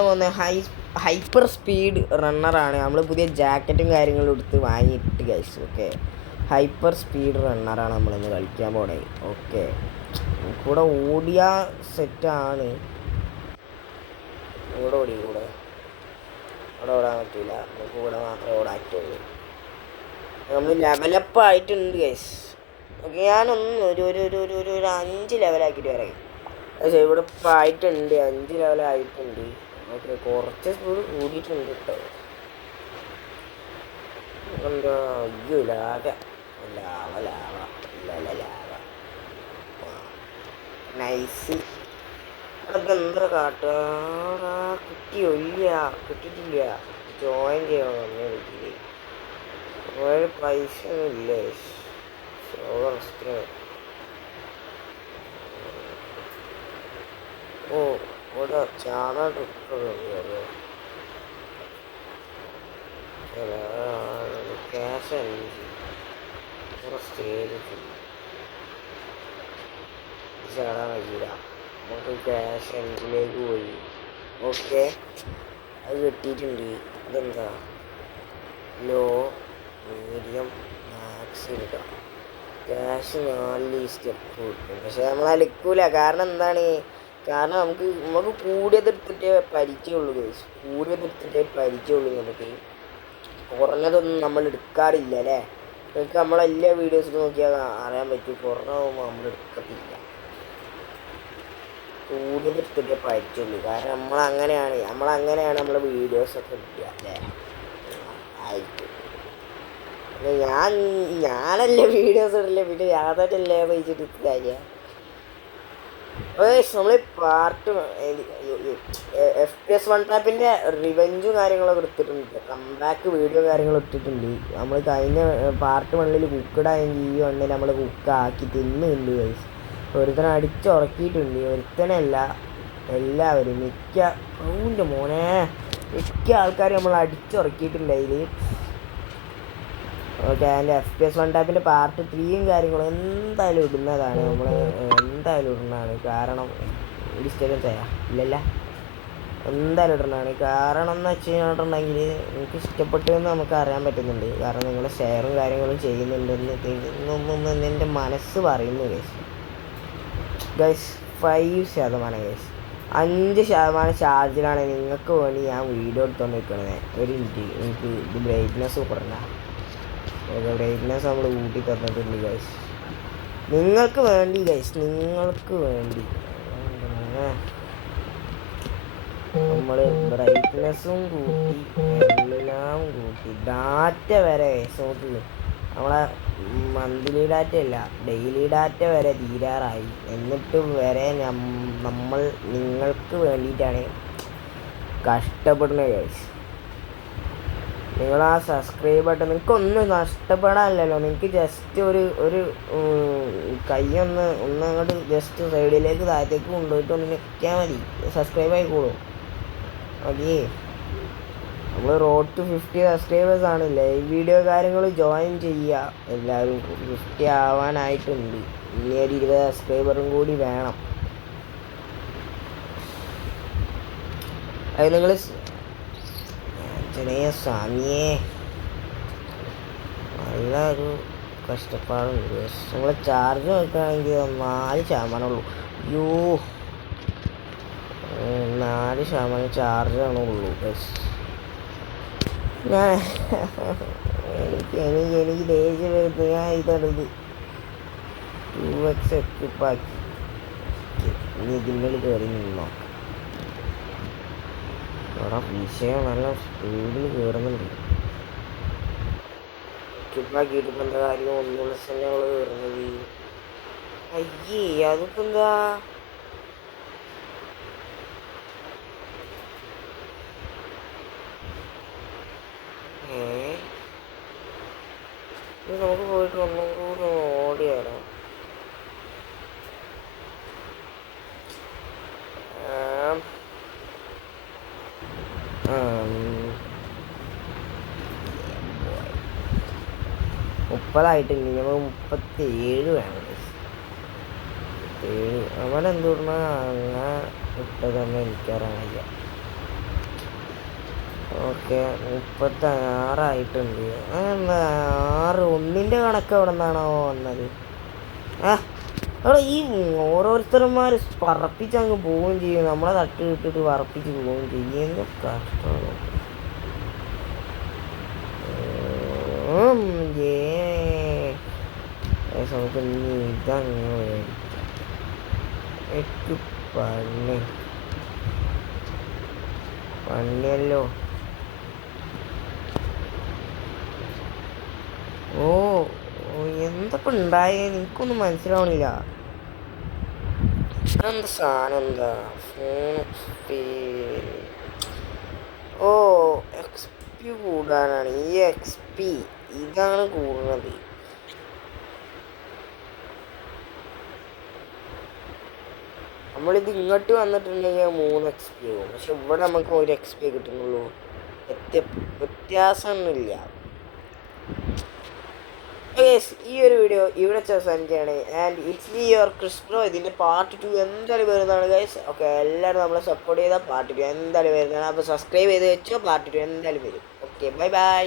പോകുന്ന hyper speed റണ്ണറാണ്. നമ്മൾ പുതിയ ജാക്കറ്റും കാര്യങ്ങളും എടുത്ത് വാങ്ങിയിട്ട് ഗൈസ്. ഓക്കെ, ഹൈപ്പർ സ്പീഡ് റണ്ണറാണ് നമ്മളിന്ന് കളിക്കാൻ പോണേ. ഓക്കെ, കൂടെ ഓടിയ സെറ്റാണ്. കൂടെ ഇവിടെ ഓടാൻ പറ്റില്ല, നമുക്ക് കൂടെ മാത്രമേ ഓടാൻ പറ്റുള്ളൂ. നമ്മൾ ലെവലപ്പ് ആയിട്ടുണ്ട് ഗൈസ്. ഓക്കെ, ഞാനൊന്ന് ഒരു 5 ലെവലാക്കിയിട്ട് വരാം. പക്ഷേ ഇവിടെ ഇപ്പോൾ ആയിട്ടുണ്ട്, 5 ലെവലായിട്ടുണ്ട്. ഓക്കെ, കുറച്ച് സ്പീഡ് കൂടിയിട്ടുണ്ട് കേട്ടോ. എന്താ അയ്യോ ലാവ നൈസ്. അതൊക്കെ എന്താ കാട്ടാ, കിട്ടിയോ? ഇല്ല, കിട്ടിയിട്ടില്ല. ജോയിൻ ചെയ്യണം എന്നെ വീട്ടിൽ. ഒരു പൈസ ഒന്നും ഇല്ലേ. ഓ, ഇവിടെ ചാണ ട്രിപ്പ് ക്യാഷ് സ്റ്റേജ് ചാടാൻ കഴിയില്ല. നമുക്ക് ക്യാഷ് എൻജിലേക്ക് പോയി. ഓക്കെ, അത് കിട്ടിയിട്ടുണ്ട്. ഇതെന്താ ലോ, മീഡിയം, മാക്സ് എടുക്കാം. ക്യാഷ് 4 സ്റ്റെപ്പ് കിട്ടും. പക്ഷെ നമ്മൾ അലക്കൂല. കാരണം എന്താണ്? കാരണം നമുക്ക് കൂടിയതെടുത്തിട്ടേ പരിചയമുള്ളൂ ഗൈസ്. കൂടിയതെടുത്തിട്ടേ പരിചയമുള്ളൂ. നമുക്ക് കുറഞ്ഞതൊന്നും നമ്മൾ എടുക്കാറില്ല അല്ലേ. നിങ്ങൾക്ക് നമ്മളെല്ലാ വീഡിയോസിൽ നോക്കിയാൽ അറിയാൻ പറ്റും. കുറഞ്ഞാകുമ്പോൾ നമ്മൾ എടുക്കത്തില്ല. കൂടിയതെടുത്തിട്ടേ പരിചയമുള്ളൂ. കാരണം നമ്മളങ്ങനെയാണ് നമ്മളെ വീഡിയോസൊക്കെ എടുക്കുക അല്ലേ. ആയിരിക്കും. ഞാനല്ലേ വീഡിയോസ് ഇടില്ല, പിന്നെ യാതൊരല്ലേ വെച്ചിട്ട് കാര്യമാണ്. നമ്മൾ പാർട്ട് FPS 1 ടാപ്പിൻ്റെ റിവെഞ്ചും കാര്യങ്ങളൊക്കെ എടുത്തിട്ടുണ്ട്. കംബാക്ക് വീഡിയോ കാര്യങ്ങൾ ഇട്ടിട്ടുണ്ട്. നമ്മൾ കഴിഞ്ഞ പാർട്ട് 1 കുക്കഡായെങ്കിൽ ഈ 1 നമ്മൾ കുക്കാക്കി തിന്നുണ്ട് ഗൈസ്. ഒരുത്തനെ അടിച്ചുറക്കിയിട്ടുണ്ട്. ഒരുത്തനല്ല, എല്ലാവരും മിക്ക ആൾക്കാരും നമ്മൾ അടിച്ചുറക്കിയിട്ടുണ്ട് അതിൽ. ഓക്കെ, അതിൻ്റെ FPS 1 ടാപ്പിൻ്റെ പാർട്ട് 3യും കാര്യങ്ങളും എന്തായാലും ഇടുന്നതാണ്. നമ്മൾ എന്തായാലും ഇടുന്നതാണ്. കാരണം ഡിസ്റ്റർബൻസ് ചെയ്യാം ഇല്ലല്ല, എന്തായാലും ഇടുന്നതാണ്. കാരണം എന്ന് വെച്ച് കഴിഞ്ഞിട്ടുണ്ടെങ്കിൽ എനിക്ക് ഇഷ്ടപ്പെട്ടതെന്ന് നമുക്ക് അറിയാൻ പറ്റുന്നുണ്ട്. കാരണം നിങ്ങൾ ഷെയറും കാര്യങ്ങളും ചെയ്യുന്നുണ്ടെന്ന് എൻ്റെ മനസ്സ് പറയുന്നു ഗൈസ്. 5% ഗൈസ്, 5% ചാർജിലാണ് നിങ്ങൾക്ക് വേണ്ടി ഞാൻ വീഡിയോ എടുത്തുകൊണ്ട് നിൽക്കണത്. ഒരു മിനിറ്റ്, എനിക്ക് ഇത് ബ്രൈറ്റ്നെസ് കുറഞ്ഞ ബ്രൈറ്റ്നെസ് നമ്മൾ കൂട്ടി തന്നിട്ടുണ്ട് ഗൈസ്. നിങ്ങൾക്ക് വേണ്ടി ഗൈസ്, നിങ്ങൾക്ക് വേണ്ടി നമ്മൾ ബ്രൈറ്റ്നെസ്സും കൂട്ടി എല്ലാം കൂട്ടി ഡാറ്റ വരെ നോക്കി. നമ്മളെ മന്ത്ലി ഡാറ്റ അല്ല, ഡെയിലി ഡാറ്റ വരെ തീരാറായി. എന്നിട്ട് വരെ നമ്മൾ നിങ്ങൾക്ക് വേണ്ടിയിട്ടാണ് കഷ്ടപ്പെടുന്നത് ഗൈസ്. നിങ്ങൾ ആ സബ്സ്ക്രൈബ് ബട്ടൺ, നിങ്ങൾക്കൊന്നും നഷ്ടപ്പെടാനില്ലല്ലോ. നിങ്ങൾക്ക് ജസ്റ്റ് ഒരു ഒന്നങ്ങോട്ട് ജസ്റ്റ് സൈഡിലേക്ക് താഴത്തേക്ക് കൊണ്ടുപോയിട്ട് ഒന്ന് നിൽക്കാൻ മതി, സബ്സ്ക്രൈബ് ആയിക്കോളും. ഓക്കെ, നമ്മൾ റോഡ് ടു 50 സബ്സ്ക്രൈബേഴ്സ് ആണ്. ലൈവ് വീഡിയോ കാര്യങ്ങൾ ജോയിൻ ചെയ്യുക എല്ലാവരും. 50 ആവാനായിട്ടുണ്ട്. ഇനി ഒരു 20 സബ്സ്ക്രൈബറും കൂടി വേണം. അത് നിങ്ങൾ ചെറിയ സ്വാമിയെ നല്ലൊരു കഷ്ടപ്പാടുണ്ട്. നമ്മൾ ചാർജ് നോക്കുകയാണെങ്കിൽ 4% അയ്യോ, 4% ചാർജാണ് ഉള്ളൂ. എനിക്ക് ദേഷ്യം വരുന്നത് ഞാൻ ഇതെടുത്ത് 2x എക്വിപ്പാക്കി. ഇനി ഇതിൻ്റെ കയറി നിന്നോ. അവിടെ വിഷയം നല്ല സ്പീഡിൽ കയറുന്നുണ്ട്. എക്വിപ്പാക്കിയിട്ട് ഇപ്പം എന്താ കാര്യം? 1+ തന്നെ അവൾ കയറുന്നത്. അയ്യേ, അതിപ്പോൾ എന്താ? നമുക്ക് പോയിട്ട് ഒന്നും കൂടി ഓടിയാലോ? മുപ്പതായിട്ടില്ല, നമ്മൾ 37 വേണം. 37 അവനെന്തുകൊണ്ടാ അങ്ങനെ ഇട്ടതെന്ന് എനിക്കറിയാൻ വയ്യ. ഓക്കെ 36 അതെന്താ 6 കണക്ക് എവിടെ നിന്നാണോ വന്നത്? അവിടെ ഈ ഓരോരുത്തരന്മാർ പറപ്പിച്ചങ്ങ് പോവുകയും ചെയ്യും, നമ്മളെ തട്ട് കിട്ടിട്ട് പറപ്പിച്ച് പോവുകയും ചെയ്യും. എന്ത് കഷ്ടമാണ്. നമുക്ക് ഇനി ഇതങ്ങ് പണിയല്ലോ. ഓ എന്തപ്പം ഉണ്ടായേ എനിക്കൊന്നും മനസ്സിലാവണില്ല. എന്താ സാധനം? എന്താ ഓ XP കൂടാനാണ് ഈ XP, ഇതാണ് കൂടുന്നത്. നമ്മളിത് ഇങ്ങോട്ട് വന്നിട്ടുണ്ടെങ്കിൽ 3 XP ആവും, പക്ഷെ ഇവിടെ നമുക്ക് 1 XP കിട്ടുന്നുള്ളൂ. വ്യത്യാസമൊന്നുമില്ല. ഈ ഒരു വീഡിയോ ഇവിടെ അവസാനിക്കുകയാണ്. And it's me your Chris bro. ഇതിൻ്റെ പാർട്ട് 2 എന്തായാലും വരുന്നതാണ് ഗൈസ്. ഓക്കെ, എല്ലാവരും നമ്മളെ സപ്പോർട്ട് ചെയ്താൽ പാർട്ട് 2 എന്തായാലും വരുന്നതാണ്. അപ്പോൾ സബ്സ്ക്രൈബ് ചെയ്ത് വെച്ചോ, പാർട്ട് 2 എന്തായാലും വരും. Okay, bye bye.